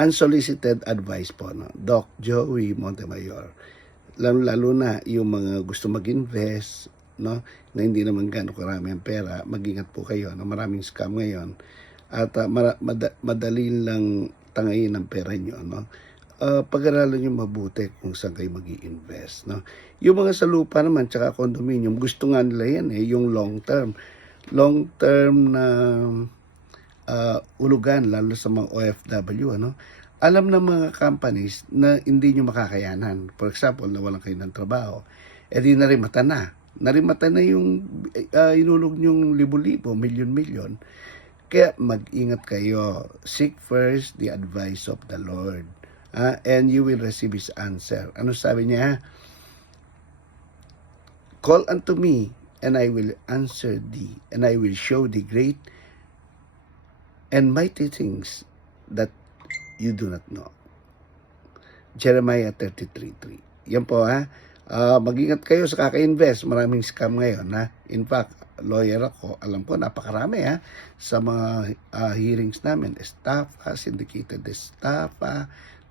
unsolicited advice po, no? Doc Joey Montemayor. Lalo na yung mga gusto mag-invest, no? Na hindi naman gano'ng karami ang pera, mag-ingat po kayo, no? Maraming scam ngayon. At madali lang tangayin ang pera nyo, no? Pag-aralan nyo mabuti kung saan kayo mag-i-invest, no? Yung mga sa lupa naman, tsaka condominium, gusto nga nila yan, yung long term. Long term na ulugan, lalo sa mga OFW, ano? Alam ng mga companies na hindi nyo makakayanan. For example, nawalan kayo ng trabaho, di narimata na. Narimata na yung inulog nyong libo-libo, milyon-milyon. Kaya mag-ingat kayo. Seek first the advice of the Lord. And you will receive His answer. Ano sabi niya? Call unto me, and I will answer thee, and I will show thee great and mighty things that you do not know. Jeremiah 33:3. Yan po mag-ingat kayo sa kaka-invest. Maraming scam ngayon In fact, lawyer ako, alam ko napakarami sa mga hearings namin. Estafa, syndicated estafa,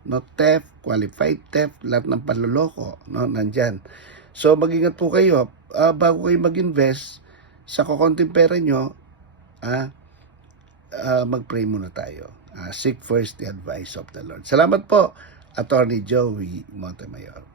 no theft, qualified theft, lahat ng panloloko, no, nandyan. So mag-ingat po kayo bago kayo mag-invest sa kukunting pera nyo, mag-pray muna tayo. Seek first the advice of the Lord. Salamat po, Attorney Joey Montemayor.